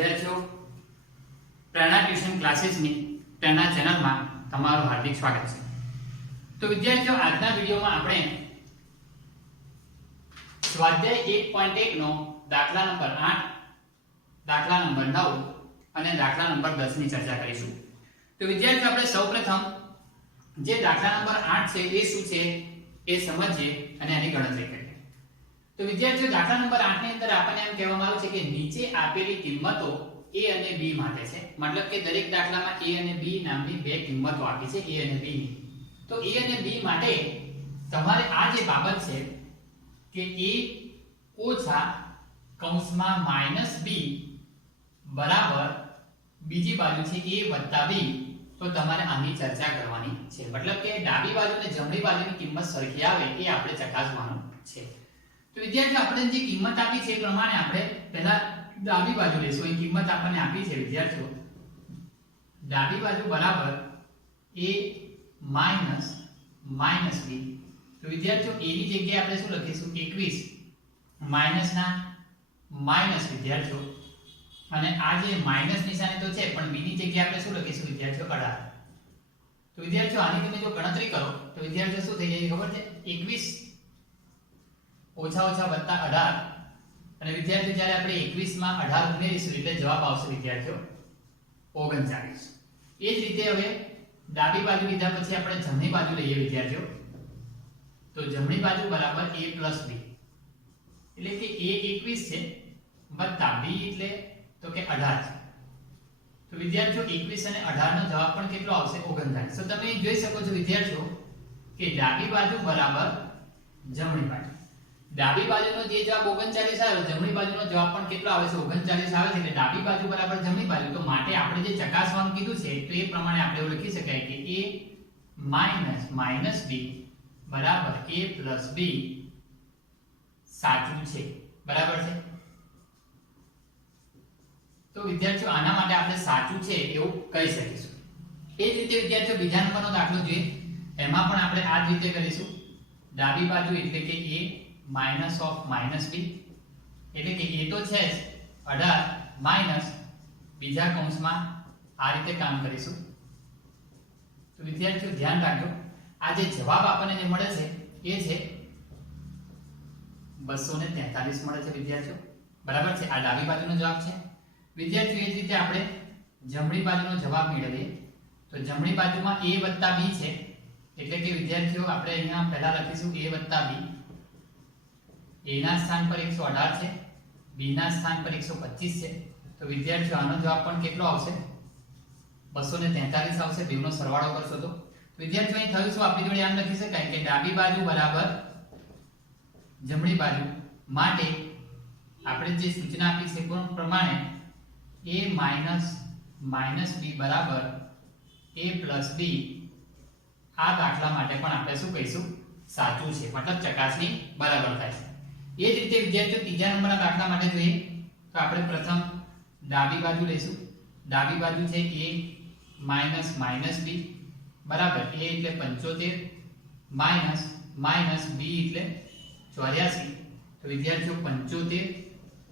વિદ્યાર્થીઓ, પ્રેરણા ટ્યુશન ક્લાસીસની પ્રેરણા ચેનલમાં તમારું હાર્દિક સ્વાગત છે। તો વિદ્યાર્થીઓ, આજના વિડિયોમાં આપણે સ્વાધ્યાય 1.1 નો દાખલા નંબર 8, દાખલા નંબર 9 અને દાખલા નંબર 10 ની ચર્ચા કરીશું। તો વિદ્યાર્થીઓ, આપણે સૌપ્રથમ જે દાખલા નંબર 8 છે એ શું છે એ સમજીએ અને એની ગણતરી કરીએ। તો વિદ્યાર્થીઓ, દાખલા નંબર 8 ની અંદર આપણને એમ કહેવામાં આવ્યું છે કે નીચે આપેલી કિંમતો a અને b માટે છે। મતલબ કે દરેક દાખલામાં a અને b નામની બે કિંમતો આપી છે, a અને b ની। તો a અને b માટે તમારે આ જે બાબત છે કે a ઓછા કૌંસમાં માઈનસ b બરાબર બીજી બાજુ છે a વત્તા b, તો તમારે આની ચર્ચા કરવાની છે। મતલબ કે ડાબી બાજુ અને જમણી બાજુની કિંમત સરખી આવે એ આપણે ચકાસવાનું છે। તો વિદ્યાર્થીઓ, આપણે જે કિંમત આપી છે એ પ્રમાણે આપણે પહેલા ડાબી બાજુ લેશું। અહીં કિંમત આપણને આપી છે વિદ્યાર્થીઓ, ડાબી બાજુ બરાબર a માઈનસ b। તો વિદ્યાર્થીઓ, a ની જગ્યાએ આપણે શું લખીશું 21 માઈનસ ના માઈનસ વિદ્યાર્થીઓ, અને આ જે માઈનસ નિશાની તો છે પણ b ની જગ્યાએ આપણે શું લખીશું વિદ્યાર્થીઓ 18। તો વિદ્યાર્થીઓ, આની તમે જો ગણતરી કરો તો વિદ્યાર્થીઓ શું થઈ જાય ખબર છે, 21 ઓછા ઓછા વત્તા 18, અને વિદ્યાર્થીઓ જ્યારે આપણે 21 માં 18 ઉમેરીશું એટલે જવાબ આવશે વિદ્યાર્થીઓ 39। એ જ રીતે હવે ડાબી બાજુ લીધા પછી આપણે જમણી બાજુ લઈએ વિદ્યાર્થીઓ, તો જમણી બાજુ બરાબર a plus b, એટલે કે a 21 છે વત્તા b એટલે તો કે 18 છે। તો વિદ્યાર્થીઓ, 21 અને 18 નો જવાબ પણ કેટલો આવશે 39। તો તમે જોઈ શકો છો વિદ્યાર્થીઓ કે ડાબી બાજુ બરાબર જમણી બાજુ, ડાબી બાજુનો જે જવાબ 39 આવ્યો, જમણી બાજુનો જવાબ પણ કેટલો આવે છે 39 આવે છે, એટલે ડાબી બાજુ બરાબર જમણી બાજુ। તો માટે આપણે જે ચકાસવાનું કીધું છે તો એ પ્રમાણે આપણે એવું લખી શકાય કે a માઈનસ b બરાબર a plus b સાચું છે, બરાબર છે। તો વિદ્યાર્થીઓ, આના માટે આપણે સાચું છે એવું કહી શકીશું। એ જ રીતે વિદ્યાર્થીઓ, બીજા નંબરનો દાખલો જોઈએ, એમાં પણ આપણે આ જ રીતે કરીશું। ડાબી બાજુ એટલે કે a minus of minus b, એટલે કે a તો છે જ 18 માઈનસ બીજા કૌંસમાં આ રીતે કામ કરીશું। તો વિદ્યાર્થીઓ, ધ્યાન રાખજો, આ જે જવાબ આપણને જે મળે છે એ છે 243 મળે છે વિદ્યાર્થીઓ, બરાબર છે। આ ડાબી બાજુનો જવાબ છે વિદ્યાર્થીઓ। એ જ રીતે આપણે જમણી બાજુનો જવાબ મેળવીએ તો જમણી બાજુમાં a વત્તા b છે, એટલે કે વિદ્યાર્થીઓ આપણે અહીંયા પહેલા લખીશું a વત્તા b। a ના સ્થાન પર 118 છે, b ના સ્થાન પર 125 છે। તો વિદ્યાર્થીઓ, આનો જવાબ પણ કેટલો આવશે 243 આવશે। બેવનો સરવાળો કરશો તો વિદ્યાર્થીઓ, અહીં થયું શું, આપણી જોડે આમ લખી શકાય કે ડાબી બાજુ બરાબર જમણી બાજુ માટે આપણે જે સૂચના આપી છે તે પ્રમાણે a માઈનસ b બરાબર a plus b આ દાખલા માટે પણ આપણે શું કહીશું, સાચું છે, મતલબ ચકાસણી બરાબર થાય છે। એ જ રીતે વિદ્યાર્થીઓ, ત્રીજા નંબરના દાખલા માટે જોઈએ તો આપણે પ્રથમ ડાબી બાજુ લઈશું। ડાબી બાજુ છે a માઈનસ b બરાબર a એટલે 75 માઈનસ b એટલે 84। તો વિદ્યાર્થીઓ, 75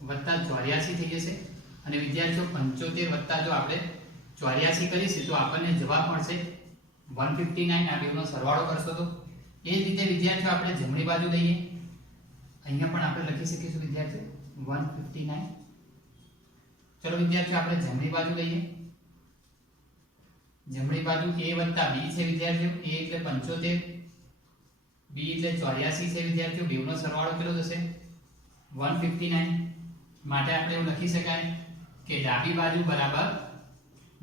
વત્તા 84 થઈ જશે, અને વિદ્યાર્થીઓ 75 વત્તા જો આપણે 84 કરીશું તો આપણને જવાબ મળશે 159। આ બેવનો સરવાળો કરશો તો એ જ રીતે વિદ્યાર્થીઓ, આપણે જમણી બાજુ લઈએ, અહીંયા પણ આપણે લખી શકીશું વિદ્યાર્થીઓ 159। ચલો વિદ્યાર્થીઓ, આપણે જમણી બાજુ લઈએ, જમણી બાજુ a વત્તા b છે વિદ્યાર્થીઓ, a એટલે 75 b એટલે 84 છે વિદ્યાર્થીઓ। બેવનો સરવાળો કેટલો થશે 159। માટે આપણે એવું લખી શકાય કે ડાબી બાજુ બરાબર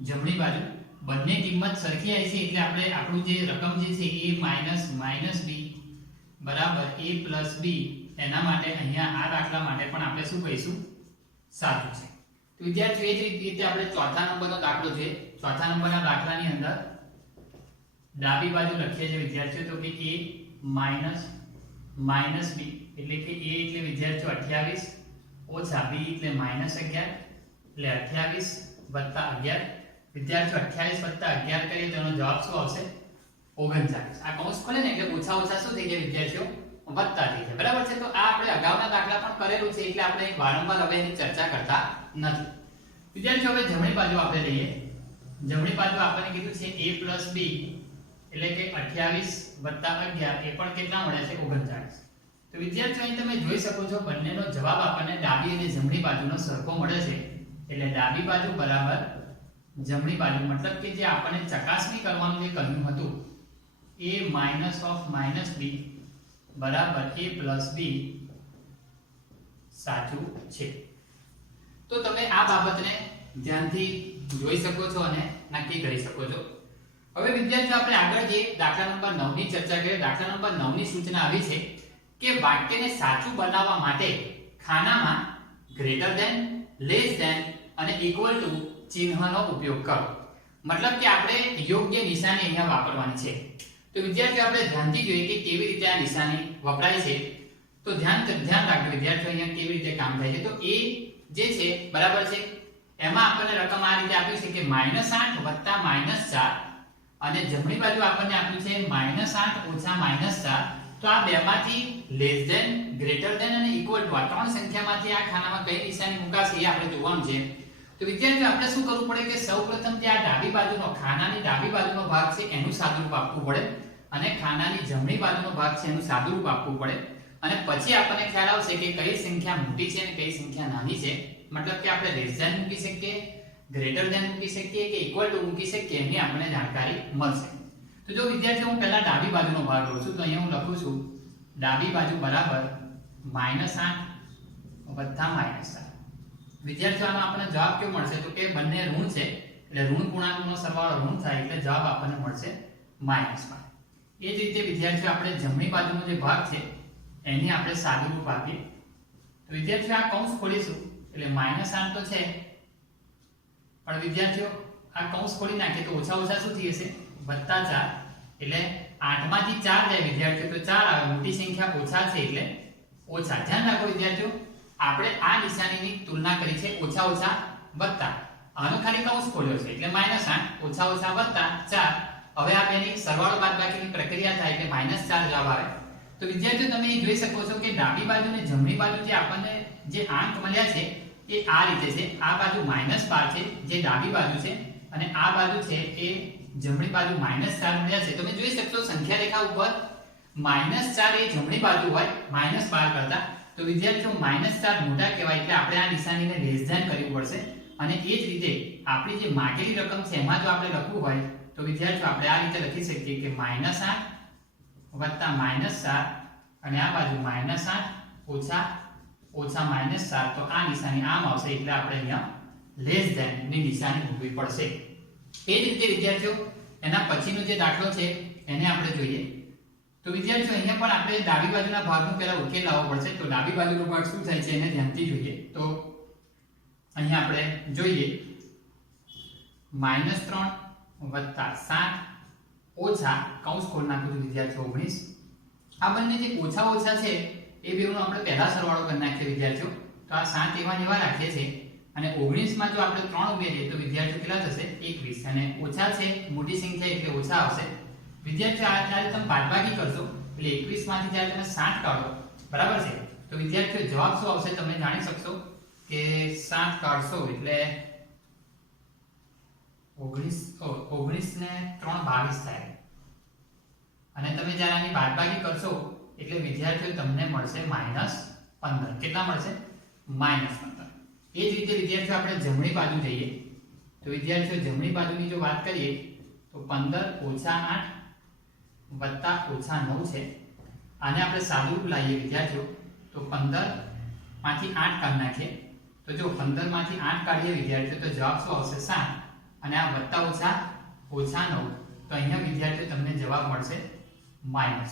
જમણી બાજુ, બંને કિંમત સરખી આવી છે એટલે આપણે આપણું જે રકમ જે છે a માઈનસ b બરાબર a plus b, એના માટે અહીંયા આ દાખલા માટે પણ આપણે શું કહીશું, સાચું છે। તો વિદ્યાર્થીઓ, એ જ રીતે આપણે ચોથા નંબરનો દાખલો જોઈએ। ચોથા નંબરના દાખલાની અંદર ડાબી બાજુ લખીએ છીએ વિદ્યાર્થીઓ તો કે a માઈનસ b, એટલે કે a એટલે વિદ્યાર્થીઓ 28 ઓછા b એટલે -11, એટલે 28 વત્તા 11। વિદ્યાર્થીઓ, 28 વત્તા 11 કરીએ તો એનો જવાબ શું આવશે 39। આ કૌંસ ખોલે ને એટલે ઓછા ઓછા શું થઈ જાય વિદ્યાર્થીઓ, વત્તા થઈ જાય, બરાબર છે। તો આ આપણે અગાઉના દાખલા પણ કરેલું છે એટલે આપણે વારંવાર હવે એની ચર્ચા કરતા નથી। વિદ્યાર્થીઓ હવે જમણી બાજુ આપણે લઈએ. જમણી બાજુ આપણને કીધું છે a + b એટલે કે 28 + 11 એ પણ કેટલા મળ્યા છે 39. તો વિદ્યાર્થીઓ અહીં તમે જોઈ શકો છો બંનેનો જવાબ આપણને ડાબી અને જમણી બાજુનો સરખો મળે છે. એટલે ડાબી બાજુ બરાબર જમણી બાજુ, મતલબ કે જે આપણને ચકાસણી કરવાનું જે કહ્યું હતું a - b બરાબર a + b સાચું છે. તો તમે આ બાબતને ધ્યાનથી જોઈ શકો છો અને નક્કી કરી શકો છો. હવે વિદ્યાર્થીઓ આપણે આગળ જે દાખલા નંબર 9 ની ચર્ચા કરીએ. દાખલા નંબર 9 ની સૂચના આવી છે કે વાક્યને સાચું બનાવવા માટે ખાનામાં ગ્રેટર ધેન, લેસ ધેન અને ઇક્વલ ટુ ચિહ્નનો ઉપયોગ કરો. મતલબ કે આપણે યોગ્ય નિશાની અહીંયા વાપરવાની છે. તો વિદ્યાર્થીઓ આપણે ધ્યાનથી જોઈએ કે કેવી રીતે આ નિશાની વપરાય છે. તો ધ્યાન રાખજો વિદ્યાર્થીઓ, અહીંયા કેવી રીતે કામ થાય છે. તો એ જે છે બરાબર છે, એમાં આપણને રકમ આ રીતે આપી છે કે -8 + -4 અને જમણી બાજુ આપણને આપ્યું છે -8 - -4. તો આ બેમાંથી લેસ ધેન, ગ્રેટર ધેન અને ઇક્વલ ટુ આ ત્રણ સંખ્યામાંથી આ ખાનામાં કઈ નિશાની મુકાશે એ આપણે જોવાનું છે. તો વિદ્યાર્થીઓ આપણે શું કરવું પડે કે સૌપ્રથમ જે આ ડાબી બાજુનો ખાનાની ડાબી બાજુનો ભાગ છે એનું સાદુરૂપ આપવું પડે અને ખાનાની જમણી બાજુનો ભાગ છે એનું સાદુરૂપ આપવું પડે. અને પછી આપણને ખ્યાલ આવશે કે કઈ સંખ્યા મોટી છે અને કઈ સંખ્યા નાની છે. મતલબ કે આપણે લેસ ધેન મૂકી શકીએ, ગ્રેટર ધેન મૂકી શકીએ કે ઇક્વલ ટુ મૂકી શકીએ એની આપણને જાણકારી મળશે. તો જો વિદ્યાર્થીઓ હું પહેલા ડાબી બાજુનો ભાગ લઉં છું. તો અહીંયા હું લખું છું ડાબી બાજુ બરાબર -8 + -4. વિદ્યાર્થીઓ આનો આપણને જવાબ કેવો મળશે? તો કે બંને ઋણ છે એટલે ઋણ પૂર્ણાંકનો સરવાળો ઋણ થાય એટલે જવાબ આપણને મળશે -5. એ જ રીતે વિદ્યાર્થીઓ આપણે જમણી બાજુનો જે ભાગ છે એની આપણે સાદુરૂપ આપીએ. તો વિદ્યાર્થીઓ આ કૌંસ ખોલીશું એટલે -8 તો છે, પણ વિદ્યાર્થીઓ આ કૌંસ ખોલી નાખીએ તો ઓછા ઓછા શું થઈ જશે? +4. એટલે 8 માંથી 4 જાય વિદ્યાર્થીઓ તો 4 આવે. મોટી સંખ્યા ઓછા છે એટલે ઓછા. ધ્યાન રાખો વિદ્યાર્થીઓ, આપણે આ નિશાનીની તુલના કરી છે ઓછા ઓછા વત્તા. આનો ખાલી કૌંસ ખોલ્યો છે એટલે -8 ઓછા ઓછા વત્તા 4. હવે આ બેની સરવાળો બાદબાકીની પ્રક્રિયા થાય એટલે -4 જવાબ આવે. તો વિદ્યાર્થીઓ તમે એ જોઈ શકો છો કે ડાબી બાજુ અને જમણી બાજુ જે આપણને જે આંક મળ્યા છે એ આ રીતે છે. આ બાજુ -12 છે જે ડાબી બાજુ છે અને આ બાજુ છે એ જમણી બાજુ -4 મળ્યા છે. તમે જોઈ શકશો સંખ્યા રેખા ઉપર -4 એ જમણી બાજુ હોય -12 કરતા. તો વિદ્યાર્થીઓ -4 મોટા કહેવાય એટલે આપણે આ નિશાનીને લેસ ધેન કરવી પડશે. અને એ જ રીતે આપણી જે માગેલી રકમ છે એમાં જો આપણે લખવું હોય તો વિદ્યાર્થીઓ આપણે આ રીતે લખી શકીએ કે -8 વત્તા -4 અને આ બાજુ -8 ઓછા -4. તો આ નિશાની આમ આવશે એટલે આપણે અહીંયા લેસ ધેન ની નિશાની મૂકવી પડશે. એ જ રીતે વિદ્યાર્થીઓ એના પછીનો જે દાખલો છે એને આપણે જોઈએ. તો વિદ્યાર્થીઓ અહીંયા પણ આપણે ડાબી બાજુના ભાગનો પહેલા ઉકેલ લાવવો પડશે. તો ડાબી બાજુનો ભાગ શું થાય છે એને ધ્યાનથી જોઈએ. તો અહીંયા આપણે જોઈએ -3 વત્તા 7 ઓછા કૌંસ ખોલ નાખું છું વિદ્યાર્થીઓ 19. આ બંને જે ઓછા ઓછા છે એ બેનો આપણે પહેલા સરવાળો કરી નાખીએ વિદ્યાર્થીઓ. તો આ 7 એવા જેવા રાખીએ છીએ અને 19 માં જો આપણે 3 ઉમેરીએ તો વિદ્યાર્થીઓ કેટલા થશે? 21. અને ઓછા છે મોટી સંખ્યા એટલે ઓછા આવશે. વિદ્યાર્થીઓ આ જ્યારે તમે બાદબાકી કરશો એટલે 21 માંથી જ્યારે તમે 7 કાઢો બરાબર છે તો વિદ્યાર્થીઓ જવાબ શું આવશે તમે જાણી શકશો કે 7 કાઢશો એટલે 19 ને 3 22 થાય. અને તમે જ્યારે આની બાદબાકી કરશો એટલે વિદ્યાર્થીઓ તમને મળશે -15. કેટલા મળશે? -15. એ જ રીતે વિદ્યાર્થીઓ આપણે જમણી બાજુ જઈએ તો વિદ્યાર્થીઓ જમણી બાજુની જો વાત કરીએ તો 15 ઓછા 8 વત્તા ઓછા 9 છે. આને આપણે સાદુરૂપ લાવીએ વિદ્યાર્થીઓ તો 15 માંથી 8 કાઢી નાખીએ. તો જો 15 માંથી 8 કાઢીએ વિદ્યાર્થીઓ તો જવાબ શું આવશે? 7. અને આ વત્તા ઓછા 9 તો અહીંયા વિદ્યાર્થીઓ તમને જવાબ મળશે માઈનસ.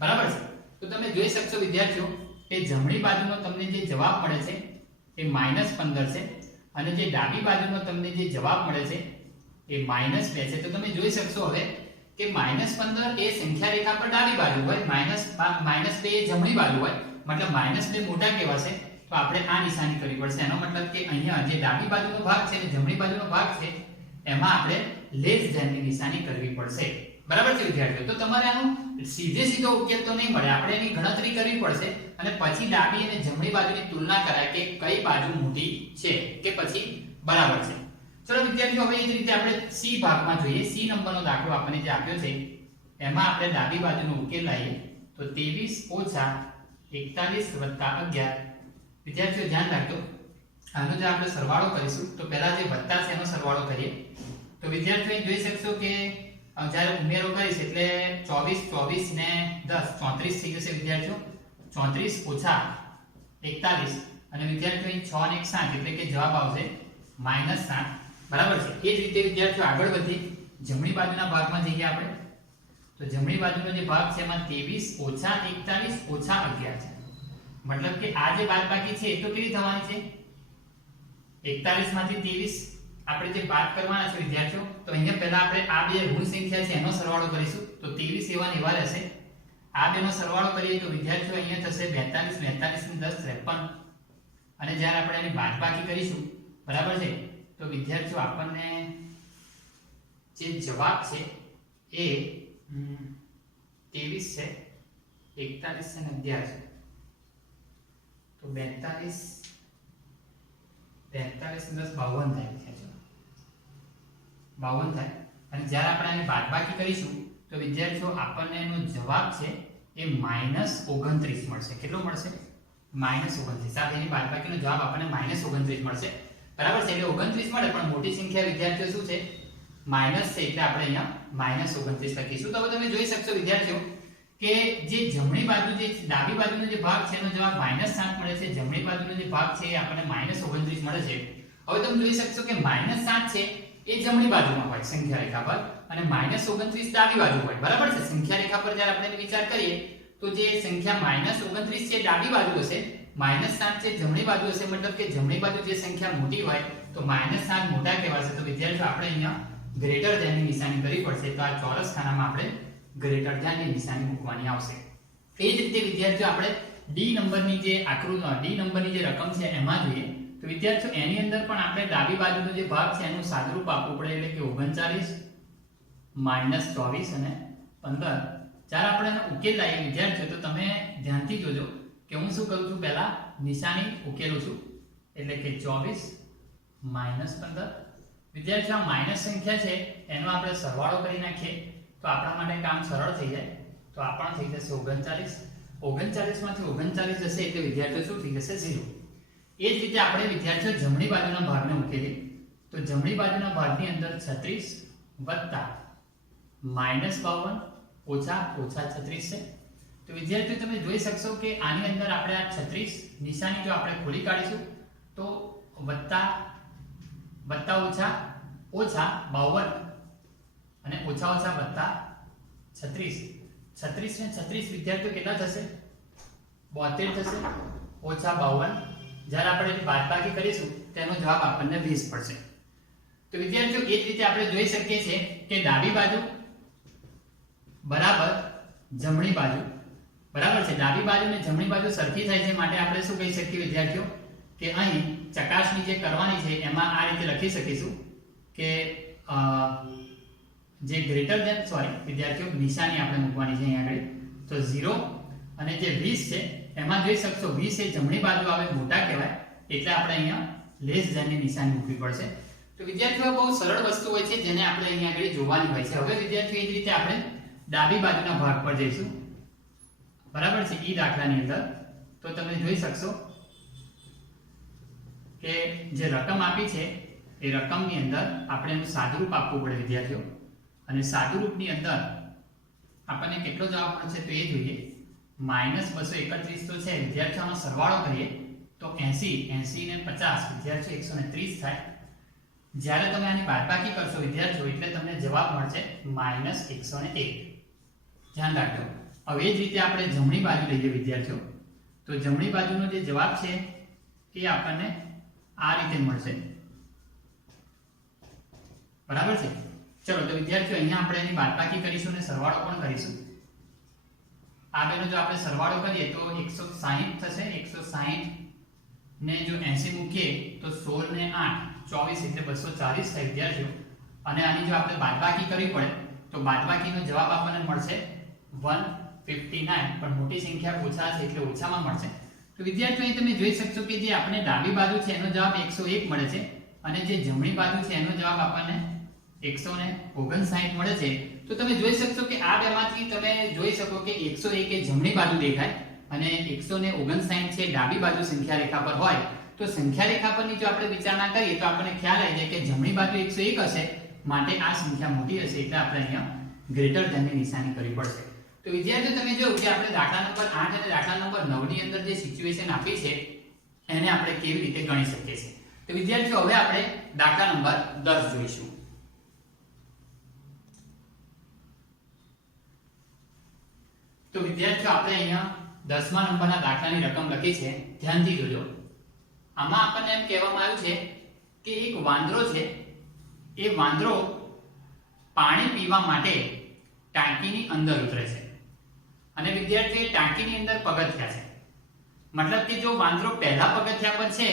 બરાબર છે? તો તમે જોઈ શકશો વિદ્યાર્થીઓ કે જમણી બાજુનો તમને જે જવાબ મળે છે એ -15 છે અને જે ડાબી બાજુનો તમને જે જવાબ મળે છે એ -2 છે. તો તમે જોઈ શકશો હવે કે -15 એ સંખ્યા રેખા પર ડાબી બાજુ હોય, -2 એ જમણી બાજુ હોય, મતલબ -2 મોટા કહેવાશે. તો આપણે આ નિશાની કરવી પડશે. એનો મતલબ કે અહીંયા જે ડાબી બાજુનો ભાગ છે અને જમણી બાજુનો ભાગ છે એમાં આપણે લેસ ધેનની નિશાની કરવી પડશે. બરાબર છે વિદ્યાર્થીઓ? તો તમારે આનો સીધો ઉકેલ તો નહીં મળે, આપણે એની ગણતરી કરવી પડશે અને પછી ડાબી અને જમણી બાજુની તુલના કરાય કે કઈ બાજુ મોટી છે કે પછી બરાબર છે. ચલો વિદ્યાર્થીઓ, હવે એ જ રીતે આપણે સી ભાગમાં જોઈએ. સી નંબરનો દાખલો આપણને જે આપ્યો છે એમાં આપણે ડાબી બાજુનો ઉકેલ લાવીએ તો 23 ઓછા 41 વત્તા 11. વિદ્યાર્થીઓ ધ્યાન રાખજો, આનો જે આપણે સરવાળો કરીશું તો પહેલા જે વત્તા છે એનો સરવાળો કરીએ. તો વિદ્યાર્થીઓ જોઈ શકશો કે જ્યારે ઉમેરો કરીશ એટલે 24 24 ને 10 34 થઈ જશે વિદ્યાર્થીઓ. 34 ઓછા 41 અને વિદ્યાર્થીઓ 6 ને 1 7 એટલે કે જવાબ આવશે -7. બરાબર છે. એ જ રીતે વિદ્યાર્થીઓ આગળ વધી જમણી બાજુના ભાગમાં જઈએ આપણે. તો જમણી બાજુનો જે ભાગ છે એમાં 23 ઓછા 41 ઓછા 11 છે. મતલબ કે આ જે બાદબાકી છે એ તો કેવી થવાની છે? 41 માંથી 23 આપણે જે બાદ કરવાના છે વિદ્યાર્થીઓ, તો અહીંયા પહેલા આપણે આ બે ઋણ સંખ્યા છે એનો સરવાળો કરીશું. તો 23 એવા ને એવા રહેશે. આ બેનો સરવાળો કરીએ તો વિદ્યાર્થીઓ અહીંયા થશે 42 42 ને 10 53. અને જ્યારે આપણે એની બાદબાકી કરીશું, બરાબર છે, તો વિદ્યાર્થીઓ આપણને જે જવાબ છે એ 23 છે, 41 છે અને 11 છે. તો 42 43 ને 10 52 થાય છે. 52 થાય. અને જ્યારે આપણે આની બાદબાકી કરીશું તો વિદ્યાર્થીઓ આપણને એનો જવાબ છે એ -29 મળશે. કેટલો મળશે? -29. સાથે એની બાદબાકીનો જવાબ આપણને -29 મળશે. બરાબર છે. એટલે 29 મળે પણ મોટી સંખ્યા વિદ્યાર્થીઓ શું છે? માઈનસ છે, એટલે આપણે અહીંયા -29 લખીશું. તો હવે તમે જોઈ શકશો વિદ્યાર્થીઓ કે જે જમણી બાજુ જે ડાબી બાજુનો જે ભાગ છે એનો જવાબ -7 મળે છે, જમણી બાજુનો જે ભાગ છે એ આપણને -29 મળે છે. હવે તમે જોઈ શકશો કે -7 છે એ જમણી બાજુમાં હોય સંખ્યા રેખા પર અને -29 ડાબી બાજુ હોય. બરાબર છે. સંખ્યા રેખા પર જ્યારે આપણે વિચાર કરીએ તો જે સંખ્યા -29 છે ડાબી બાજુ હશે, -7 છે જમણી બાજુ હશે. મતલબ કે જમણી બાજુ જે સંખ્યા મોટી હોય તો -7 મોટા કહેવાશે. તો વિદ્યાર્થીઓ આપણે અહીંયા ગ્રેટર ધેન ની નિશાની કરવી પડશે. તો આ ચોરસ ખાનામાં આપણે ગ્રેટર ધેન ની નિશાની મૂકવાની આવશે. એ જ રીતે વિદ્યાર્થીઓ આપણે ડી નંબરની જે આકૃતિ ડી નંબરની જે રકમ છે એમાં જોઈએ તો વિદ્યાર્થીઓ એની અંદર પણ આપણે ડાબી બાજુનો જે ભાગ છે એનું સાદુરૂપ આપવું પડે. એટલે કે 39 -24 અને 15. જ્યારે આપણે એનો ઉકેલ લાવીએ વિદ્યાર્થીઓ તો તમે ધ્યાનથી જોજો કે હું શું કરું છું, પહેલા નિશાની ઉકેલું છું. એટલે કે 24 -15. વિદ્યાર્થીઓ આ માઈનસ સંખ્યા છે એનો આપણે સરવાળો કરી નાખીએ તો આપણા માટે કામ સરળ થઈ જાય. તો આ પણ થઈ જશે 39. 39 માંથી 39 જશે એટલે વિદ્યાર્થીઓ શું થઈ જશે? 0. એ જ રીતે આપણે વિદ્યાર્થીઓ જમણી બાજુના ભાગને ઉકેલીએ તો જમણી બાજુના ભાગની અંદર 36 વત્તા -52 ઓછા 36 છે. તો વિદ્યાર્થીઓ તમે જોઈ શકશો કે આની અંદર આપણે આ 36 નિશાની જો આપણે ખોલી કાઢીશું તો વત્તા ઓછા ઓછા 52 અને ઓછા ઓછા વત્તા 36. 36 ને 36 વિદ્યાર્થીઓ કેટલા થશે? 72 થશે ઓછા 52. જ્યારે આપણે એની બાદબાકી કરીશું તેનો જવાબ આપણને 20 પડશે. તો વિદ્યાર્થીઓ એ જ રીતે આપણે જોઈ શકીએ છીએ કે ડાબી બાજુ બરાબર જમણી બાજુ. બરાબર છે. ડાબી બાજુ અને જમણી બાજુ સરખી થાય છે માટે આપણે શું કહી શકીએ વિદ્યાર્થીઓ કે અહીં ચકાસણી જે કરવાની છે એમાં આ રીતે લખી શકીશું કે જે ગ્રેટર ધેન વિદ્યાર્થીઓ નિશાની આપણે મૂકવાની છે અહીંયા આગળ. તો 0 અને જે 20 છે એમાં જોઈ શકશો 20 એ જમણી બાજુ આવે મોટા કહેવાય એટલે આપણે અહીંયા લેસ ધેન ની નિશાની મૂકવી પડશે. તો વિદ્યાર્થીઓ બહુ સરળ વસ્તુ હોય છે જેને આપણે અહીંયા આગળ જોવાની હોય છે. હવે વિદ્યાર્થીઓ એ જ રીતે આપણે ડાબી બાજુના ભાગ પર જઈશું. બરાબર છે. ઈ દાખલાની અંદર તો તમે જોઈ શકશો કે જે રકમ આપી છે એ રકમની અંદર આપણે એનું સાદુરૂપ આપવું પડે વિદ્યાર્થીઓ. અને સાદુરૂપની અંદર આપણને કેટલો જવાબ મળશે તો એ જોઈએ. -231 તો છે વિદ્યાર્થીઓનો સરવાળો કરીએ તો 80 ને 50 વિદ્યાર્થીઓ 130 થાય. જ્યારે તમે આની બાદબાકી કરશો વિદ્યાર્થીઓ એટલે તમને જવાબ મળશે -101. ધ્યાન રાખજો. હવે એ જ રીતે આપણે જમણી બાજુ લઈએ વિદ્યાર્થીઓ તો જમણી બાજુનો જે જવાબ છે એ આપણને આ રીતે મળશે. બરાબર છે. ચલો તો વિદ્યાર્થીઓ અહીંયા આપણે એની બાદબાકી કરીશું અને સરવાળો પણ કરીશું. આ બેનો જો આપણે સરવાળો કરીએ તો 160 થશે. 160 ને જો 80 મૂકીએ તો 16 ને 8 24 એટલે 240 થાય વિદ્યાર્થીઓ. અને આની જો આપણે બાદબાકી કરવી પડે તો બાદબાકીનો જવાબ આપણને મળશે 159. પણ મોટી સંખ્યા ઓછા છે એટલે ઓછામાં મળશે. તો વિદ્યાર્થીઓ અહીં તમે જોઈ શકશો કે જે આપણે ડાબી બાજુ છે એનો જવાબ 101 મળે છે અને જે જમણી બાજુ છે એનો જવાબ આપણને 159 મળે છે. તો તમે જોઈ શકશો કે આ બેમાંથી તમે જોઈ શકો કે 101 એ જમણી બાજુ દેખાય અને 159 છે ડાબી બાજુ સંખ્યા રેખા પર હોય. તો સંખ્યા રેખા પરની જો આપણે વિચારણા કરીએ તો આપણને ખ્યાલ આવી જાય કે જમણી બાજુ 101 હશે, માટે આ સંખ્યા મોટી હશે, એટલે આપણે અહીંયા ગ્રેટર ધેનની નિશાની કરવી પડશે. તો વિદ્યાર્થીઓ તમે જોયું કે આપણે દાખલા નંબર 8 અને દાખલા નંબર 9 ની અંદર જે સિચ્યુએશન આપી છે એને આપણે કેવી રીતે ગણી શકીએ છીએ. તો વિદ્યાર્થીઓ હવે આપણે દાખલા નંબર 10 જોઈશું. તો વિદ્યાર્થીઓ આપણે અહીંયા 10મા નંબરના દાખલાની રકમ લખી છે, ધ્યાનથી જોજો. આમાં આપણને એમ કહેવામાં આવ્યું છે કે એક વાંદરો છે, એ વાંદરો પાણી પીવા માટે ટાંકીની અંદર ઉતરે છે અને વિદ્યાર્થીઓ ટાંકીની અંદર પગથિયા છે. મતલબ કે જો વાંદરો પહેલા પગથિયા પર છે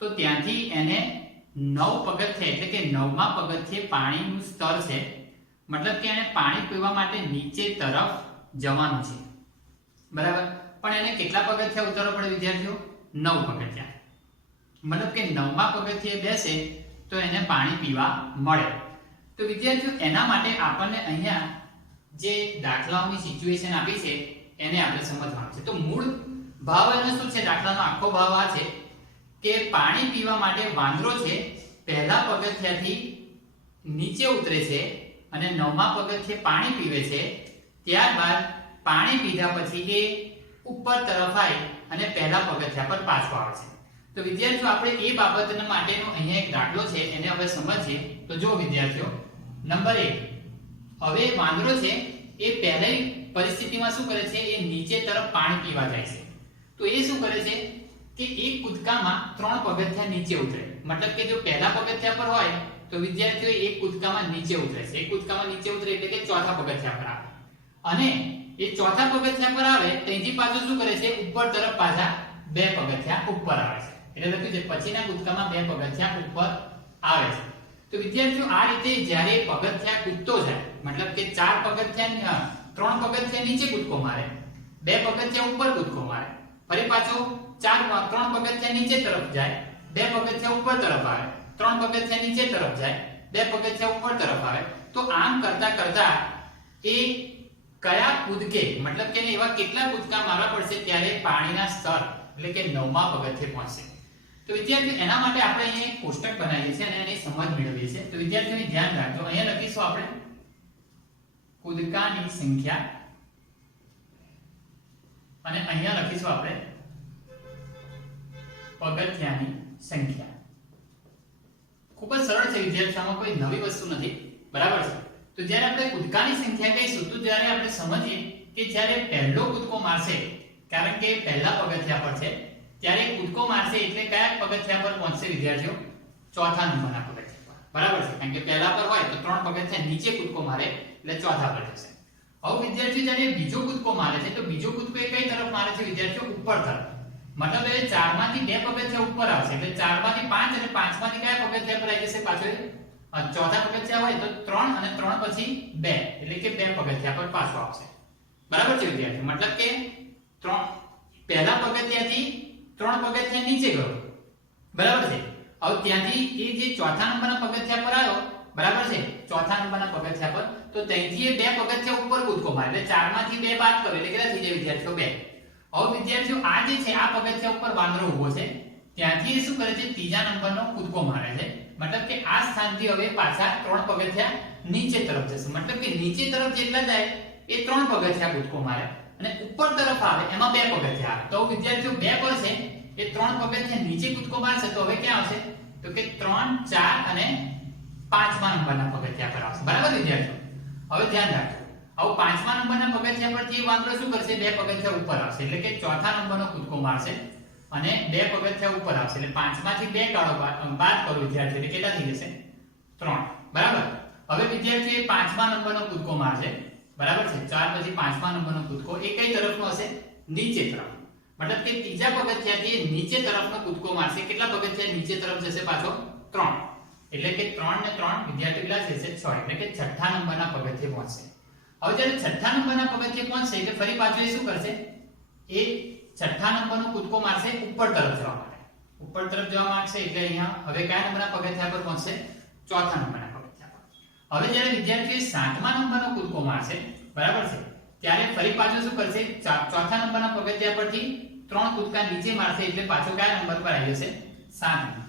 તો ત્યાંથી એને 9 પગથિયા એટલે કે 9મા પગથિયે પાણીનું સ્તર છે. મતલબ કે એને પાણી પીવા માટે નીચે તરફ જવાનું છે, બરાબર. પણ એને કેટલા પગથિયા ઉતરવા પડે વિદ્યાર્થીઓ? 9 પગથિયા. મતલબ કે 9મા પગથિયે બેસે તો એને પાણી પીવા મળે. તો વિદ્યાર્થીઓ એના માટે આપણને અહીંયા જે દાખલાઓની સિચ્યુએશન આપી છે એને આપણે સમજવાનું છે. તો મૂળ ભાવ એનો શું છે? દાખલાનો આખો ભાવ આ છે કે પાણી પીવા માટે વાંદરો છે પહેલા પગથિયાથી નીચે ઉતરે છે અને 9મા પગથિયે પાણી પીવે છે. ત્યારબાદ પાણી પીધા પછી એ ઉપર તરફ આવી અને પહેલા પગથિયા પર પાછો આવે છે. તો વિદ્યાર્થીઓ આપણે એ બાબતના માટેનો અહીંયા એક દાખલો છે, એને હવે સમજીએ. તો જો વિદ્યાર્થીઓ, નંબર 1, હવે વાંદરો છે એ પહેલી પરિસ્થિતિમાં શું કરે છે? એ નીચે તરફ પાણી પીવા જાય છે. તો એ શું કરે છે કે એક કૂદકામાં 3 પગથિયા નીચે ઉતરે. મતલબ કે જો પહેલા પગથિયા પર હોય તો વિદ્યાર્થીઓ એક કૂદકામાં નીચે ઉતરે છે. એક કૂદકામાં નીચે ઉતરે એટલે કે ચોથા પગથિયા પર આવે અને એ ચોથા પગથિયા પર આવે ત્યાંથી પાછું શું કરે છે? ઉપર તરફ પાછા 2 પગથિયા ઉપર આવે છે. એટલે લખ્યું છે પછીના કૂદકામાં 2 પગથિયા ઉપર આવે છે. તો વિદ્યાર્થીઓ આ રીતે જ્યારે પગથિયા કૂદતો જાય, મતલબ કે 4 પગથિયા 3 પગથિયા નીચે કૂદકો મારે, 2 પગથિયા ઉપર કૂદકો મારે, ફરી પાછો 3 પગથિયા નીચે તરફ જાય, 2 પગથિયા ઉપર તરફ આવે, 3 પગથિયા નીચે તરફ જાય, 2 પગથિયા ઉપર તરફ આવે. તો આમ કરતા કરતા એ કયા કૂદકે, મતલબ કે એવા કેટલા કૂદકા મારવા પડશે ત્યારે પાણીના સ્તર એટલે કે 9મા પગથિયે પહોંચશે. તો વિદ્યાર્થીઓ એના માટે આપણે અહીંયા એક કોષ્ટક બનાવીએ છીએ અને એની સમજ મેળવીએ છીએ. તો વિદ્યાર્થીઓને ધ્યાન રાખજો, અહીંયા લખીશું આપણે કૂદકાની સંખ્યા અને અહીંયા લખીશું આપણે પગથિયાની સંખ્યા. ખૂબ જ સરળ છે વિદ્યાર્થીઓ, આમાં કોઈ નવી વસ્તુ નથી, બરાબર છે. તો જ્યારે આપણે કૂદકાની સંખ્યા કહીશું તો જ્યારે આપણે સમજીએ કે જ્યારે પહેલો કૂદકો મારશે, કારણ કે પહેલા પગથિયા પર છે, ત્યારે કૂદકો મારશે એટલે કયા પગથિયા પર પહોંચશે વિદ્યાર્થીઓ? ચોથા નંબરના પગથિયા પર, બરાબર છે. કારણ કે પહેલા પર હોય તો 3 પગથિયા નીચે કૂદકો મારે એટલે ચોથા પર જશે. હવે વિદ્યાર્થીઓ જ્યારે બીજો કૂદકો મારે છે તો બીજો કૂદકો એ કઈ તરફ મારે છે વિદ્યાર્થીઓ? ઉપર તરફ. મતલબ એ 4 માંથી 2 પગથિયા ઉપર આવશે એટલે 4 માંથી 5 અને 5 માંથી કયા પગથિયા પર આવી જશે? પાછો ચોથા પગથિયા હોય તો 3 અને 3 પછી 2 એટલે કે 2 પગથિયા પર પાછો આવશે, બરાબર છે વિદ્યાર્થીઓ. મતલબ કે 3 પહેલા પગથિયાથી 3 પગથિયા નીચે ગયો, બરાબર છે. હવે ત્યાંથી એ જે ચોથા નંબરના પગથિયા પર આવ્યો, બરાબર છે, ચોથા નંબરના પગથિયા પર, તો ત્યાંથી એ 2 પગથિયા ઉપર કૂદકો મારે એટલે 4 માંથી 2 બાદ કરો એટલે કેટલા થઈ જાય વિદ્યાર્થીઓ? 2. હવે વિદ્યાર્થીઓ આ જે છે આ પગથિયા ઉપર વાંદરો ઊભો છે, ત્યાંથી એ શું કરે છે? ત્રીજા નંબરનો કૂદકો મારે છે. મતલબ કે આ સ્થાનથી હવે પાછા 3 પગથિયા નીચે તરફ જશે. મતલબ કે નીચે તરફ જેટલા જાય એ 3 પગથિયા કૂદકો મારે અને ઉપર તરફ આવે એમાં 2 પગથિયા આવે. તો વિદ્યાર્થીઓ 2 પર છે એ 3 પગથિયા નીચે કૂદકો મારશે તો હવે ક્યાં આવશે? તો કે 3, 4 અને 5મા નંબરના પગથિયા પર આવશે, બરાબર વિદ્યાર્થીઓ. હવે ધ્યાન રાખજો, હવે 5મા નંબરના પગથિયા પરથી વાંદરો શું કરશે? 2 પગથિયા ઉપર આવશે એટલે કે ચોથા નંબરનો કૂદકો મારશે અને 2 પગથિયા ઉપર આવશે એટલે 5 માંથી 2 કાઢો, બાદ કરો વિદ્યાર્થીઓ એટલે કેટલા થઈ જશે? 3, બરાબર. હવે વિદ્યાર્થીઓ 5મા નંબરનો કૂદકો મારશે, બરાબર છે. 4 પછી 5મા નંબરનો કૂદકો એ કઈ તરફનો હશે? નીચે તરફ. મતલબ કે ત્રીજા પગથિયાથી નીચે તરફનો કૂદકો મારશે. કેટલા પગથિયા નીચે તરફ જશે પાછો? 3. એટલે કે 3 ને 3 વિદ્યાર્થી કેટલા થશે? 6. એટલે કે છઠ્ઠા નંબરના પગથિયે પહોંચશે. હવે જ્યારે છઠ્ઠા નંબરના પગથિયે પહોંચશે એટલે ફરી પાછું એ શું કરશે? એ છઠ્ઠા નંબરનો કૂદકો મારશે ઉપર તરફ જવા માટે. ઉપર તરફ જવા માંગશે એટલે અહીંયા હવે કયા નંબરના પગથિયા પર પહોંચશે? ચોથા નંબરના પગથિયા પર. હવે જ્યારે વિદ્યાર્થીએ 7મા નંબરનો કૂદકો મારશે, બરાબર છે, ત્યારે ફરી પાછો શું કરશે? ચોથા નંબરના પગથિયા પરથી 3 કૂદકા નીચે મારશે એટલે પાછો કયા નંબર પર આવી જશે? 7 નંબર.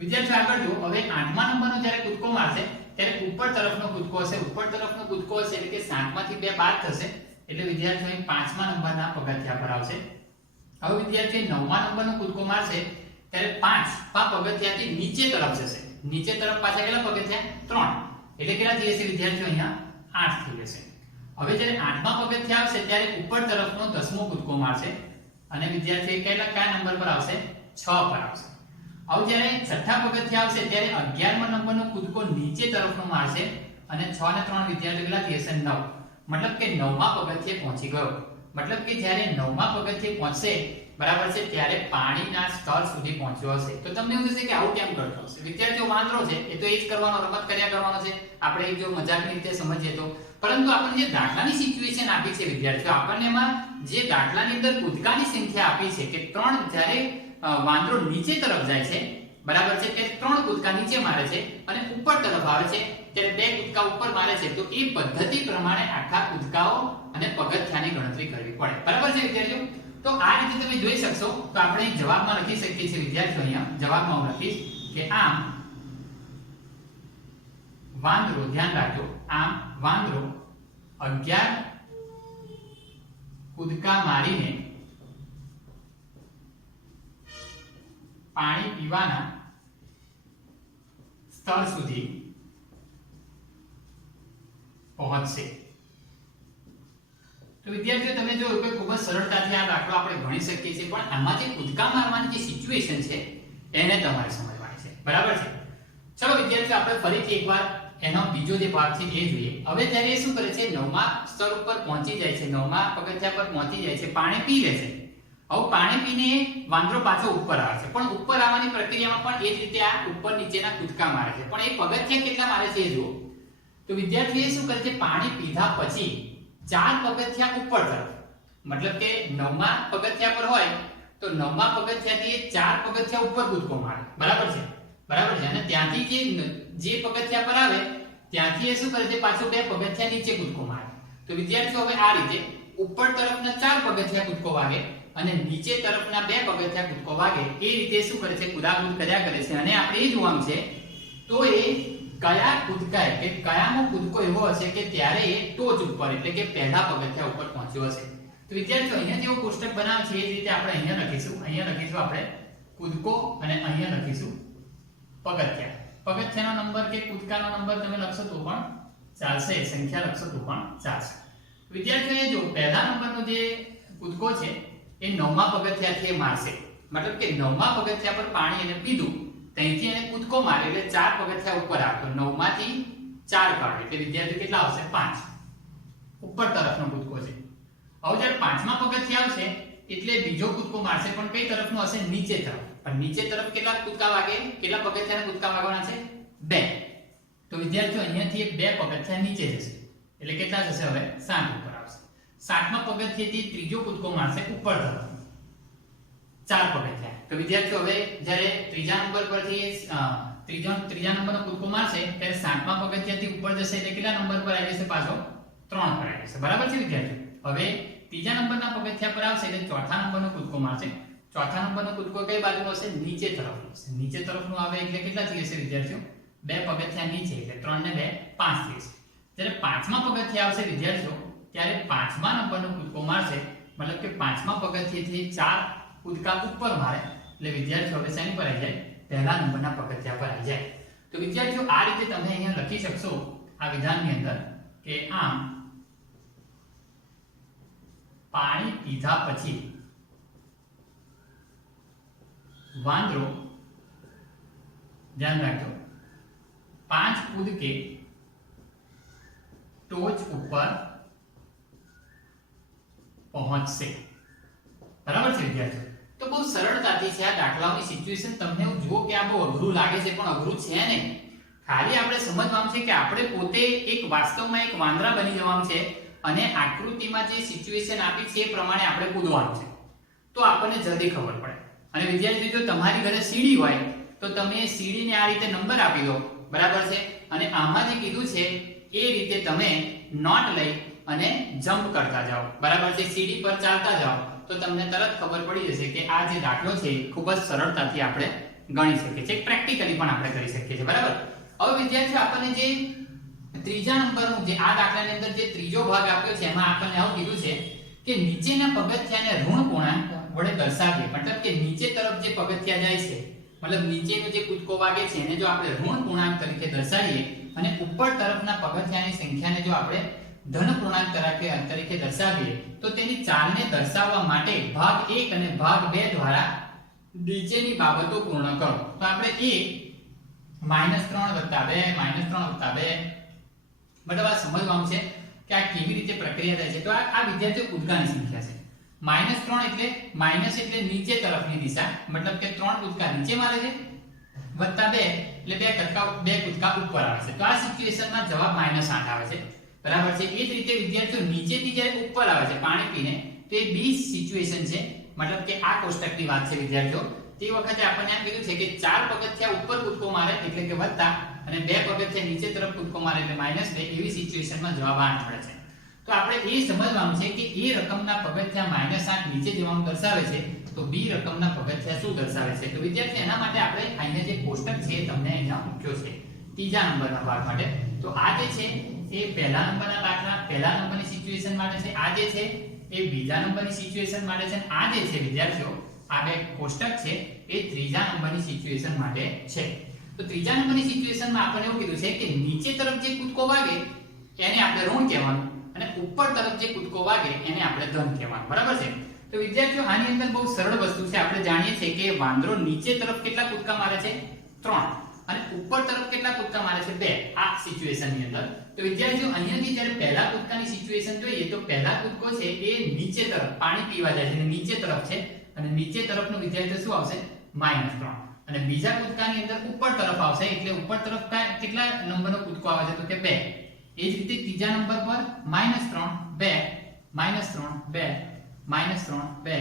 વિદ્યાર્થીઓ આગળ જો, હવે 8મા નંબરનો જ્યારે કૂદકો મારશે ત્યારે ઉપર તરફનો કૂદકો હશે. ઉપર તરફનો કૂદકો હશે એટલે કે 7માંથી 2 બાદ થશે એટલે વિદ્યાર્થીઓ અહીં 5મા નંબરના પગથિયા પર આવશે. હવે વિદ્યાર્થી 9મા નંબરનો કૂદકો મારશે ત્યારે 5 પગથિયાથી નીચે તરફ જશે. નીચે તરફ પાછા કેટલા પગથિયા? 3 એટલે કેટલા થઈ જશે વિદ્યાર્થીઓ? અહીંયા 8 થઈ જશે. હવે જ્યારે 8મા પગથિયા આવશે ત્યારે ઉપર તરફનો 10મો કૂદકો મારશે અને વિદ્યાર્થી કયા નંબર પર આવશે? 6 પર આવશે. હવે જ્યારે છઠ્ઠા પગથિયા આવશે ત્યારે 11મા નંબરનો કૂદકો નીચે તરફનો મારશે અને 6 ને 3 વિદ્યાર્થીઓ કેટલા થઈ જશે? 9. મતલબ કે 9મા પગથિયે પહોંચી ગયો. મતલબ કે જ્યારે 9મા પગથિયે પહોંચશે, બરાબર છે, ત્યારે પાણીના સ્તર સુધી પહોંચ્યો હશે. તો તમને એવું થશે કે આવું કેમ કરતો હશે? વિદ્યાર્થીઓ વાંદરો છે, એ તો એ જ કરવાનો, રમત કર્યા કરવાનો છે. આપણે જો મજાકની રીતે સમજીએ તો, પરંતુ આપણને જે દાખલાની સિચ્યુએશન આપી છે વિદ્યાર્થીઓ, આપણને એમાં જે દાખલાની અંદર કૂદકાની સંખ્યા આપી છે કે 3, જ્યારે વાંદરો નીચે તરફ જાય છે, બરાબર છે, કે 3 કૂદકા નીચે મારે છે અને ઉપર તરફ આવે છે ત્યારે 2 કૂદકા ઉપર મારે છે. તો એ પદ્ધતિ પ્રમાણે આખા કૂદકાઓ અને પગથિયાની ગણતરી કરવી પડે. બરાબર છે વિદ્યાર્થીઓ? તો આ રીતે તમે જોઈ શકશો. તો આપણે જવાબમાં લખી શકીએ છીએ વિદ્યાર્થીઓ, અહીંયા જવાબમાં હું લખીશ કે આમ વાંદરો, ધ્યાન રાખજો, આમ વાંદરો 11 કૂદકા મારીને પાણી પીવાના સ્તર સુધી પહોંચશે. તો વિદ્યાર્થીઓ તમે જો કે ખૂબ જ સરળતાથી આ દાખલો આપણે ગણી શકીએ છીએ, પણ આમાં જે કૂદકા મારવાની જે સિચ્યુએશન છે એને તમારે સમજવાની છે. બરાબર છે? ચલો વિદ્યાર્થીઓ, આપણે ફરીથી એકવાર એનો બીજો જે ભાગ છે એ જોઈએ. હવે જ્યારે શું કરે છે? 9મા સ્તર ઉપર પહોંચી જાય છે, 9મા પગથિયા પર પહોંચી જાય છે, પાણી પી લે છે. હવે પાણી પીને વાંદરો પાછો ઉપર આવે છે, પણ ઉપર આવવાની પ્રક્રિયામાં પણ એ જ રીતે આ ઉપર નીચેના કૂદકા મારે છે. પણ એ પગથિયા કેટલા મારે છે એ જુઓ. તો વિદ્યાર્થીઓ શું કરે છે? પાણી પીધા પછી 4 પગથિયા ઉપર તરફ, મતલબ કે 9મા પગથિયા પર હોય તો 9મા પગથિયાથી 4 પગથિયા ઉપર કૂદકો મારે. બરાબર છે? બરાબર છે. અને ત્યાંથી જે પગથિયા પર આવે ત્યાંથી એ શું કરે છે? પાછો 2 પગથિયા નીચે કૂદકો મારે. તો વિદ્યાર્થીઓ હવે આ રીતે ઉપર તરફના 4 પગથિયા કૂદકો વાગે અને નીચે તરફના 2 પગથિયા કૂદકો વાગે, એ રીતે શું કરે છે? કુદાકૂદ કર્યા કરે છે. અને આપણે એ જોવાનું છે તો એ કયા કૂદકા કે કયાનો કૂદકો એવો હશે કે ત્યારે એ ટોચ ઉપર એટલે કે પહેલા પગથિયા ઉપર પહોંચ્યો હશે. તો વિદ્યાર્થીઓ અહીંયા જેવો કોષ્ટક બનાવે છે એ રીતે આપણે અહીંયા લખીશું. અહીંયા લખીશું આપણે કૂદકો અને અહીંયા લખીશું પગથિયા. પગથિયાનો નંબર કે કૂદકાનો નંબર તમે લખશો તો પણ ચાલશે, સંખ્યા લખશો તો પણ ચાલશે. વિદ્યાર્થીઓ જો પહેલા નંબરનો જે કૂદકો છે એ 9મા પગથિયાથી મારશે. મતલબ કે 9મા પગથિયા પર પાણી એને પીધું, ત્યાંથી એને કૂદકો મારે એટલે 4 પગથિયા ઉપર આવ્યો. 9માંથી 4 કાઢે એટલે વિદ્યાર્થી કેટલા આવશે? 5. ઉપર તરફનો કૂદકો છે. હવે જ્યારે 5મા પગથિયા આવશે એટલે બીજો કૂદકો મારશે, પણ કઈ તરફનો હશે? નીચે તરફ. પણ નીચે તરફ કેટલા કૂદકા વાગે? કેટલા પગથિયાના કૂદકા વાગવાના છે? 2. તો વિદ્યાર્થીઓ અહીંયાથી 2 પગથિયા નીચે જશે એટલે કેટલા જશે? હવે 7 ઉપર આવશે. 7મા પગથિયેથી ત્રીજો કૂદકો મારશે ઉપર તરફ, 4 પગથિયા. તો વિદ્યાર્થીઓ હવે જ્યારે ત્રીજા નંબર પરથી ત્રીજા નંબરનો કૂદકો મારશે ત્યારે 7મા પગથિયાથી ઉપર જશે એટલે કેટલા નંબર પર આવી જશે? પાછો 3 પર આવી જશે. બરાબર છે વિદ્યાર્થીઓ? હવે ત્રીજા નંબરના પગથિયા પર આવશે એટલે ચોથા નંબરનો કૂદકો મારશે. ચોથા નંબરનો કૂદકો કઈ બાજુનો હશે? નીચે તરફનો હશે. નીચે તરફનું આવે એટલે કેટલા થઈ જશે વિદ્યાર્થીઓ? 2 પગથિયા નીચે એટલે 3 ને 2 5 થઈ જશે. જ્યારે 5મા પગથિયા આવશે વિદ્યાર્થીઓ ત્યારે 5મા નંબરનો કૂદકો મારશે, મતલબ કે 5મા પગથિયેથી 4 કૂદકા ઉપર મારે એટલે વિદ્યાર્થીઓ હવે શેની પર આવી જાય? પહેલા નંબરના પગથિયા પર આવી જાય. તો વિદ્યાર્થીઓ આ રીતે તમે અહીંયા લખી શકશો આ વિધાનની અંદર કે આમ પાણી પીધા પછી વાંદરો, ધ્યાન રાખજો, 5 કૂદકે ટોચ ઉપર પહોંચશે. બરાબર છે વિદ્યાર્થીઓ? તો બહુ સરળતાથી છે આ દાખલાઓની સિચ્યુએશન. તમને હું જુઓ કે આ બહુ અઘરું લાગે છે, પણ અઘરું છે નહીં. ખાલી આપણે સમજવાનું છે કે આપણે પોતે એક વાસ્તવમાં એક વાંદરા બની જવાનું છે અને આકૃતિમાં જે સિચ્યુએશન આપી છે એ પ્રમાણે આપણે કૂદવાનું છે. તો આપણને જલ્દી ખબર પડે. અને વિદ્યાર્થી જો તમારી ઘરે સીડી હોય તો તમે સીડીને આ રીતે નંબર આપી દો, બરાબર છે, અને આમાં જે કીધું છે એ રીતે તમે નોટ લઈ અને જમ્પ કરતા જાઓ, બરાબર છે, સીડી પર ચાલતા જાઓ તો તમને તરત ખબર પડી જશે કે આ જે દાખલો છે ખૂબ જ સરળતાથી આપણે ગણી શકીએ છીએ, પ્રેક્ટિકલી પણ આપણે કરી શકીએ છીએ, બરાબર। હવે વિદ્યાર્થીઓ આપણને જે ત્રીજા નંબરનું જે આ દાખલાની અંદર જે ત્રીજો ભાગ આપ્યો છે એમાં આપણને આવું કીધું છે કે નીચેના પગથિયાને ઋણ પૂર્ણાંક વડે દર્શાવીએ, મતલબ કે નીચે તરફ જે પગથિયા જાય છે, મતલબ નીચેનો જે કૂદકો વાગે છે એને જો આપણે ઋણ પૂર્ણાંક તરીકે દર્શાવીએ અને ઉપર તરફના પગથિયાની સંખ્યાને જો આપણે ધન પૂર્ણાંક તરીકે દર્શાવીએ તો તેની ચાલને દર્શાવવા માટે ભાગ 1 અને ભાગ 2 દ્વારા નીચેની બાબતો પૂર્ણ કરો। તો આપણે -3 + 2 -3 + 2 મતલબ આ સમજવાનું છે કે આ કેવી રીતે પ્રક્રિયા થાય છે। તો આ વિદ્યાર્થીઓ કૂદકાની સંખ્યા છે। -3 એટલે માઈનસ એટલે નીચે તરફની દિશા, મતલબ કે 3 કૂદકા નીચે મારે છે, +2 એટલે 2 કૂદકા ઉપર આવે છે। તો આ સિચ્યુએશનમાં જવાબ -8 આવે છે, બરાબર છે। એ જ રીતે વિદ્યાર્થીઓ નીચેથી જ્યારે ઉપર આવે છે પાણી પીને તો એ બી સિચ્યુએશન છે, મતલબ કે આ કોષ્ટકની વાત છે વિદ્યાર્થીઓ। તે વખતે આપણને એમ કીધું છે કે 4 પગથિયા ઉપર કૂદકો મારે એટલે કે વત્તા અને 2 પગથિયા નીચે તરફ કૂદકો મારે એટલે -2, એવી સિચ્યુએશનમાં જવાબ 8 મળે છે। તો આપણે એ સમજવાનું છે કે એ રકમના પગથિયા -8 નીચે જવાનું દર્શાવે છે તો બી રકમના પગથિયા શું દર્શાવે છે। તો વિદ્યાર્થી એના માટે આપણે અહીંયા જે કોષ્ટક છે તમને અહીંયા મૂક્યો છે ત્રીજા નંબરના ભાગ માટે। તો આ જે છે એ પહેલા નંબરના દાખલા પહેલા નંબરની સિચ્યુએશન માટે છે, આ જે છે એ બીજા નંબરની સિચ્યુએશન માટે છે, આ જે છે વિદ્યાર્થીઓ આ બે કોષ્ટક છે એ ત્રીજા નંબરની સિચ્યુએશન માટે છે। તો ત્રીજા નંબરની સિચ્યુએશનમાં આપણને એવું કીધું છે કે નીચે તરફ જે કૂદકો વાગે એને આપણે ઋણ કહેવાનું અને ઉપર તરફ જે કૂદકો વાગે એને આપણે ધન કહેવાનું, બરાબર છે। તો વિદ્યાર્થીઓ આની અંદર બહુ સરળ વસ્તુ છે, આપણે જાણીએ છીએ કે વાંદરો નીચે તરફ કેટલા કૂદકા મારે છે 3 અને ઉપર તરફ કેટલા કૂદકા મારે છે 2 આ સિચ્યુએશનની અંદર। તો વિદ્યાર્થીઓ અહીંયાથી જ્યારે પહેલા કૂદકાની સિચ્યુએશન જોઈએ તો પહેલા કૂદકો છે એ નીચે તરફ પાણી પીવા જાય છે, નીચે તરફ છે અને નીચે તરફનો વિદ્યાર્થી શું આવશે -3 અને બીજા કૂદકાની અંદર ઉપર તરફ આવશે એટલે ઉપર તરફ કેટલા નંબરનો કૂદકો આવે છે તો કે 2। એ જ રીતે ત્રીજા નંબર પર -3 2 -3 2 -3 2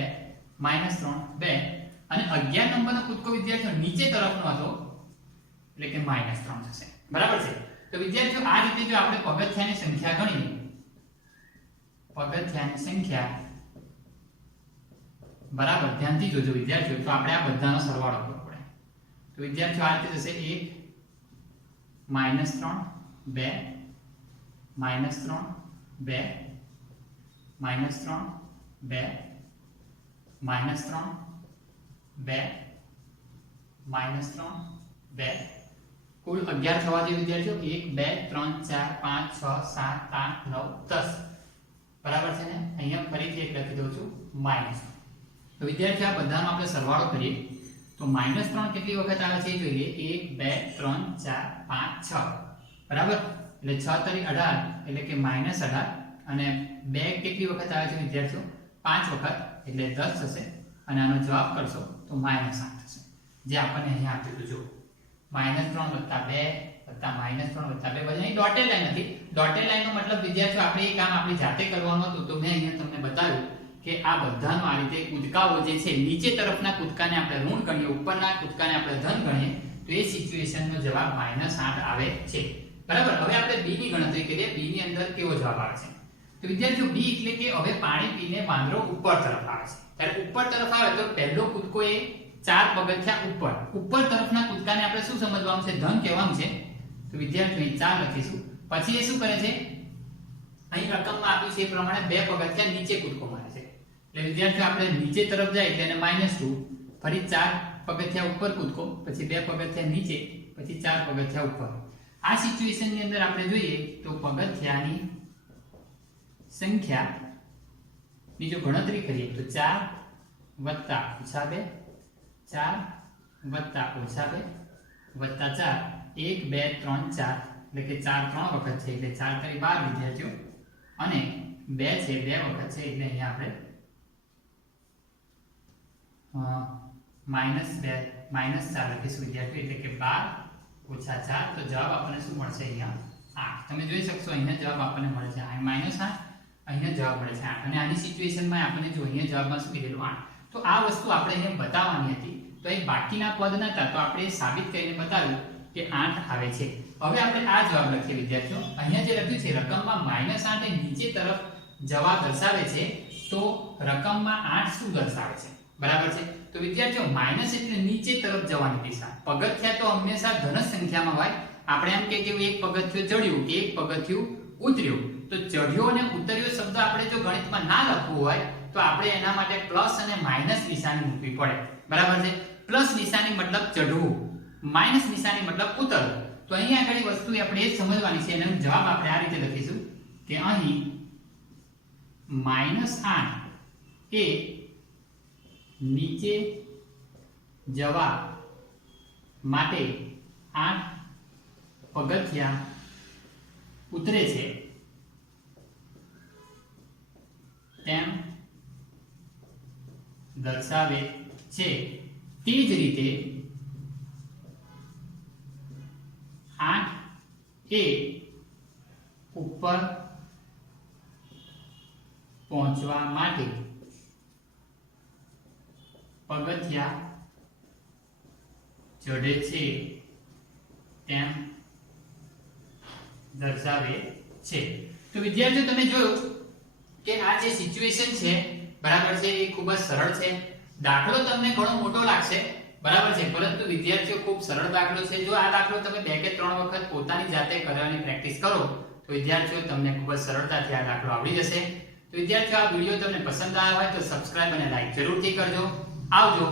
-3 2 અને 11 નંબરનો કૂદકો વિદ્યાર્થીઓ નીચે તરફનો હતો એટલે કે -3 થશે, બરાબર છે। તો વિદ્યાર્થીઓ આ રીતે જો આપણે પગથિયાની સંખ્યા ગણીએ, પગથિયાની સંખ્યા બરાબર ધ્યાનથી જોજો વિદ્યાર્થીઓ, તો આપણે આ બધાનો સરવાળો કરવો પડે। તો વિદ્યાર્થીઓ આ રીતે થશે 1 -3 2 -3 2 -3 2 -3 2 -3 2 કુલ 11 થવા જોઈએ વિદ્યાર્થીઓ 1 2 3 4 5 6 7 8 9 10 બરાબર છે ને। અહીંયા ફરીથી એક લખી દઉં છું માઈનસ। તો વિદ્યાર્થીઓ આ બધાનો આપણે સરવાળો કરીએ તો -3 કેટલી વખત આવે છે જોઈએ 1 2 3 4 5 6 બરાબર, એટલે 6 તરી 18 એટલે કે -18 અને 2 કેટલી વખત આવે છે વિદ્યાર્થીઓ 5 વખત એટલે 10 થશે અને આનો જવાબ કરશો તો -8 થશે, જે આપણને અહીંયા આપ્યું હતું। જો -3 + 2 -3 + 2 બધાની ડોટેડ લાઈન હતી, ડોટેડ લાઈનનો મતલબ વિદ્યાર્થીઓ આપણે એ કામ આપણી જાતે કરવાનું હતું તો મેં અહીંયા તમને બતાવ્યું કે આ બધાનો આ રીતે કૂદકાઓ જે છે નીચે તરફના કૂદકાને આપણે ઋણ ગણીએ, ઉપરના કૂદકાને આપણે ધન ગણીએ તો એ સિચ્યુએશનનો જવાબ -8 આવે છે, બરાબર। હવે આપણે બી ની ગણતરી કરીએ, બી ની અંદર કેવો જવાબ આવે છે તો વિદ્યાર્થીઓ બી એટલે કે હવે પાણી પીને વાંદરો ઉપર તરફ આવે છે, ત્યારે ઉપર તરફ આવે તો પહેલો કૂદકો એ 4 પગથિયા ઉપર તરફના કૂદકાને આપણે શું સમજવાનું છે ધન કહેવાનું છે। તો વિદ્યાર્થીઓ 4 લખીશું, પછી એ શું કરે છે અહીં રકમમાં આપ્યું છે એ પ્રમાણે 2 પગથિયા નીચે કૂદકો મારે છે, એટલે વિદ્યાર્થીઓ આપણે નીચે તરફ જાય એટલે એને -2 ફરી 4 પગથિયા ઉપર કૂદકો પછી 2 પગથિયા નીચે પછી 4 પગથિયા ઉપર। આ સિચ્યુએશનની અંદર આપણે જોઈએ તો પગથિયાની સંખ્યા ની જો ગણતરી કરીએ તો 4 + -2 4 + -2 + 4 1 2 3 4 એટલે કે 4 3 વખત છે એટલે 4 તરી 12 વિદ્યાર્થીઓ અને 2 છે 2 વખત છે એટલે અહીંયા આપણે -4 લખીશું વિદ્યાર્થીઓ એટલે કે 12 - 4 તો જવાબ આપણને શું મળશે અહીંયા 8। તમે જોઈ શકશો અહીંયા જવાબ આપણને મળે છે -8, અહીંયા જવાબ મળે છે 8 અને આની સિચ્યુએશનમાં આપણને જો અહીંયા જવાબમાં શું કીધેલું 8। તો આ વસ્તુ આપણે અહીંયા બતાવવાની હતી, તો એ બાકીના પદ નતા તો આપણે સાબિત કરીને બતાવ્યું કે 8 આવે છે. હવે આપણે આ જવાબ લખીએ વિદ્યાર્થીઓ. અહીંયા જે લખ્યું છે રકમમાં -8 એ નીચે તરફ જવા દર્શાવે છે, તો રકમમાં 8 શું દર્શાવે છે? બરાબર છે. તો વિદ્યાર્થીઓ માઈનસ એટલે નીચે તરફ જવાની દિશા. પગથિયા તો હંમેશા ધન સંખ્યામાં હોય. આપણે એમ કે એક પગથિયું ચડ્યું કે એક પગથિયું ઉતર્યું, તો ચડ્યો અને ઉતર્યો શબ્દ આપણે જો ગણિતમાં ના લખવું હોય તો આપણે એના માટે પ્લસ અને માઈનસ નિશાની મૂકવી પડે. બરાબર છે. પ્લસ નિશાની મતલબ ચઢવું, માઈનસ નિશાની મતલબ ઉતરવું. તો અહીંયા આગળ વસ્તુ આપણે એ જ સમજવાની છે, એનો જવાબ આપણે આ રીતે લખીશું કે અહીં -8 એ નીચે જવા માટે 8 પગથિયા ઉતરે છે તેમ દર્શાવે છે. તે જ રીતે 8 એ ઉપર પહોંચવા માટે પગથિયા ચઢે છે તેમ દર્શાવે છે. તો વિદ્યાર્થીઓ તમે જોયું કે આ જે સિચ્યુએશન છે, બરાબર છે, એ ખૂબ જ સરળ છે. દાખલો તમને ઘણો મોટો લાગશે, બરાબર છે, પરંતુ વિદ્યાર્થીઓ ખૂબ સરળ દાખલો છે. જો આ દાખલો તમે 2 કે 3 વખત પોતાની જાતે કરવાની પ્રેક્ટિસ કરો તો વિદ્યાર્થીઓ તમને ખૂબ જ સરળતાથી આ દાખલો આવડી જશે. તો વિદ્યાર્થીઓ આ વિડિયો તમને પસંદ આવ્યો હોય તો સબસ્ક્રાઇબ અને લાઈક જરૂરથી કરજો. આવજો.